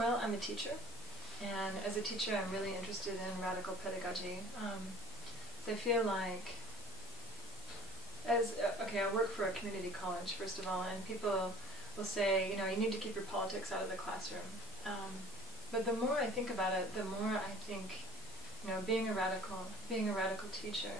Well, I'm a teacher, and as a teacher I'm really interested in radical pedagogy. So I feel like, okay, I work for a community college, first of all, and people will say, you need to keep your politics out of the classroom. But the more I think about it, the more I think, being a radical teacher,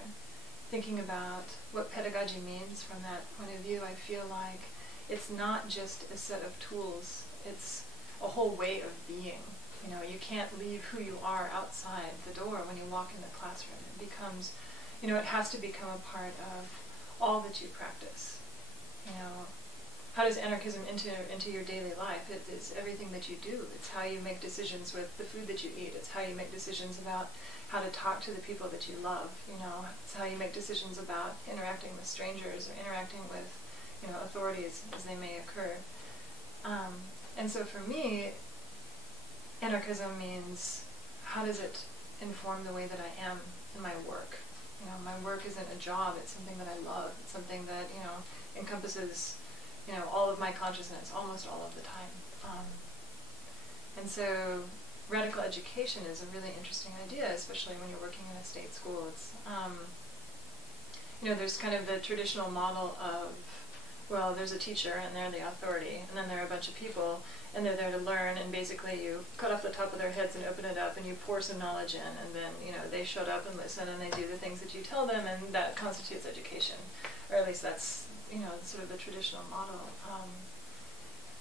thinking about what pedagogy means from that point of view, I feel like it's not just a set of tools, it's a whole way of being. You can't leave who you are outside the door when you walk in the classroom. It becomes, it has to become a part of all that you practice. How does anarchism enter into your daily life? It is everything that you do. It's how you make decisions with the food that you eat. It's how you make decisions about how to talk to the people that you love. It's how you make decisions about interacting with strangers or interacting with, authorities as they may occur. And so for me, anarchism means, how does it inform the way that I am in my work? My work isn't a job, it's something that I love. It's something that, encompasses, all of my consciousness, almost all of the time. And so radical education is a really interesting idea, especially when you're working in a state school. It's, there's kind of the traditional model of, well, there's a teacher and they're the authority, and then there are a bunch of people and they're there to learn, and basically you cut off the top of their heads and open it up and you pour some knowledge in, and then they shut up and listen and they do the things that you tell them, and that constitutes education, or at least that's sort of the traditional model.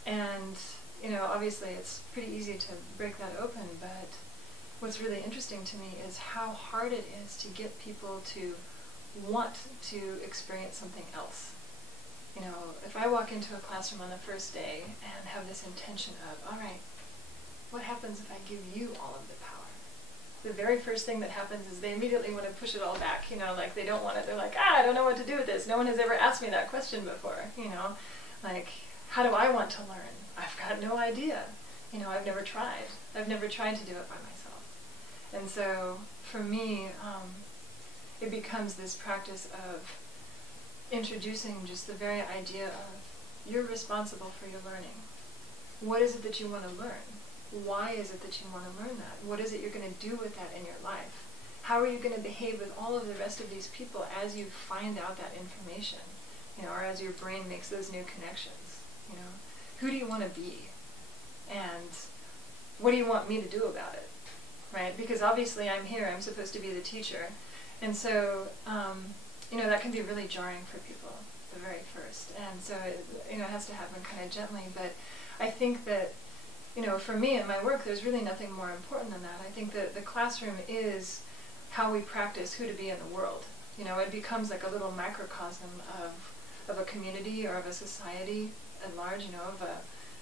And obviously it's pretty easy to break that open, but what's really interesting to me is how hard it is to get people to want to experience something else. If I walk into a classroom on the first day and have this intention of, all right, what happens if I give you all of the power? The very first thing that happens is they immediately want to push it all back, like they don't want it. They're like, I don't know what to do with this. No one has ever asked me that question before, like, how do I want to learn? I've got no idea. I've never tried. I've never tried to do it by myself. And so for me, it becomes this practice of introducing just the very idea of, you're responsible for your learning. What is it that you want to learn? Why is it that you want to learn that? What is it you're going to do with that in your life? How are you going to behave with all of the rest of these people as you find out that information, or as your brain makes those new connections? Who do you want to be? And what do you want me to do about it? Right? Because obviously I'm here, I'm supposed to be the teacher. And so, that can be really jarring for people, the very first. And so, it has to happen kind of gently. But I think that, for me in my work, there's really nothing more important than that. I think that the classroom is how we practice who to be in the world. It becomes like a little microcosm of a community or of a society at large,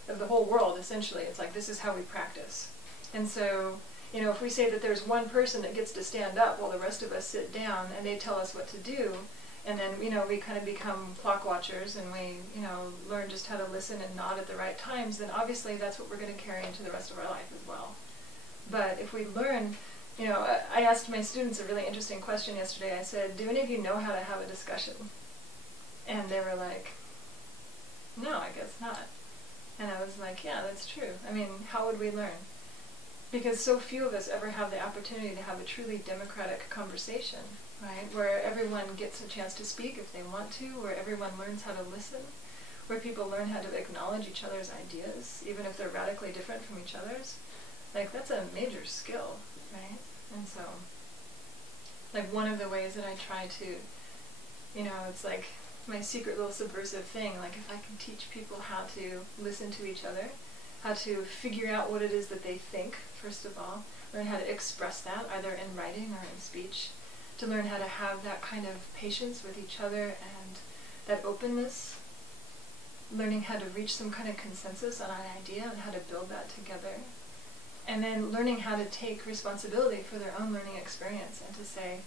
of the whole world, essentially. It's like, this is how we practice. And so, if we say that there's one person that gets to stand up while the rest of us sit down and they tell us what to do, and then, we kind of become clock watchers and we, learn just how to listen and nod at the right times, then obviously that's what we're going to carry into the rest of our life as well. But if we learn, I asked my students a really interesting question yesterday. I said, do any of you know how to have a discussion? And they were like, no, I guess not. And I was like, yeah, that's true. I mean, how would we learn? Because so few of us ever have the opportunity to have a truly democratic conversation, right? Where everyone gets a chance to speak if they want to, where everyone learns how to listen, where people learn how to acknowledge each other's ideas, even if they're radically different from each other's. Like, that's a major skill, right? And so, like, one of the ways that I try to, it's like my secret little subversive thing, like, if I can teach people how to listen to each other, how to figure out what it is that they think, first of all, learn how to express that, either in writing or in speech, to learn how to have that kind of patience with each other and that openness, learning how to reach some kind of consensus on an idea and how to build that together, and then learning how to take responsibility for their own learning experience and to say,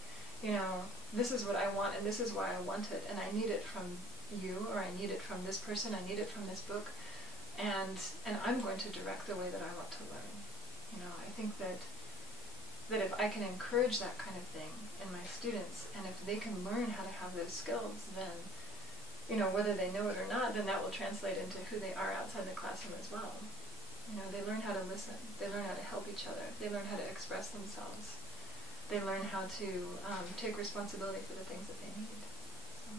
this is what I want and this is why I want it, and I need it from you, or I need it from this person, I need it from this book, and I'm going to direct the way that I want to learn. I think that if I can encourage that kind of thing in my students, and if they can learn how to have those skills, then, whether they know it or not, then that will translate into who they are outside the classroom as well. You know, they learn how to listen. They learn how to help each other. They learn how to express themselves. They learn how to take responsibility for the things that they need. So.